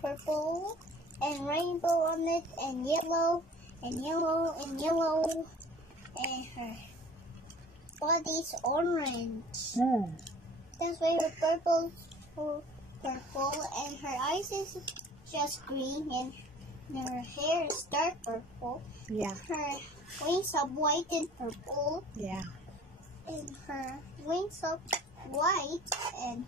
purple, and rainbow on it, and yellow, and yellow, and yellow, and her body's orange. That's why the purple, and her eyes is just green, and her hair is dark purple. Yeah. Her wings are white and purple. Yeah. And her wings are white and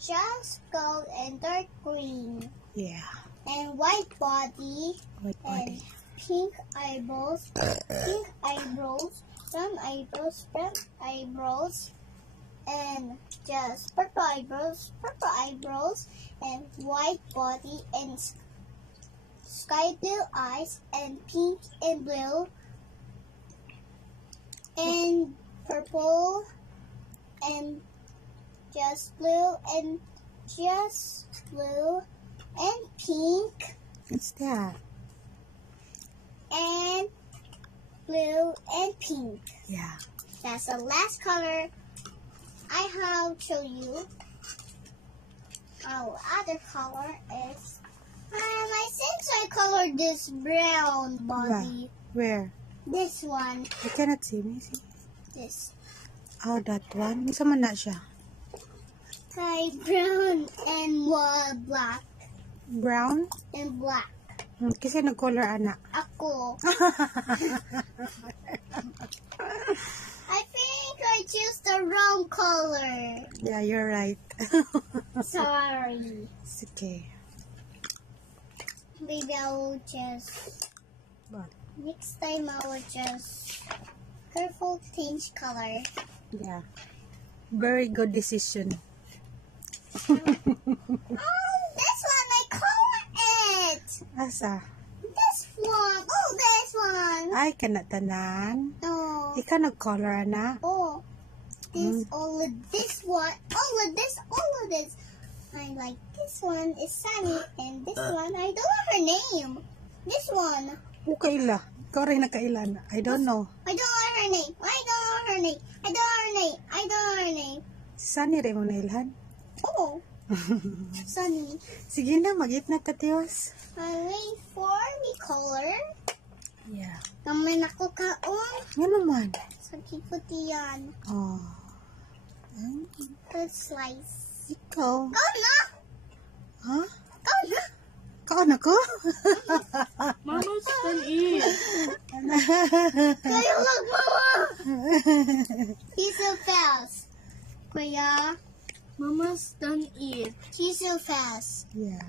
just gold and dark green. Yeah. And white body. White And body. pink eyebrows. Brown eyebrows, brown eyebrows. And just purple eyebrows, and white body, and sky blue eyes, and pink and blue, and purple, and just blue, and pink, What's that? and blue, and pink. Yeah. That's the last color I have show you. Our other color is I think I colored this brown body. Where? This one. I cannot see me. See? This. Oh, that one. Isa man na siya. Okay, brown and black. Brown? And black. Kasi nag-color anak. Ako. I think I choose the wrong color. Yeah, you're right. Sorry. It's okay. Maybe I will just... What? Next time I will just... Careful change color. Yeah. Very good decision. Oh, this one I color it. Asa? This one. Oh, this one. Ay, kana tanan. Oh. Ika nag-color anak. Oh. This, all of this one. All of this. I like this one is Sunny, and this one, I don't know her name. This one. Kaila. Ikaw rin nakaila na. I don't know. I don't know her name. Sunny rin mo nailhan. Oh. Sunny. Sige na, mag-eat na tatiwas. I wait for the color. Yeah. Naman ako kaon. Yan naman. Sa puti yan. Oh. Good slice. Ikaw. Go na! Ha? Go na! Kaon ako? Mama's done eat. Kuya, look, Mama! He's so fast. Kuya, Mama's done eat. he's so fast. Yeah.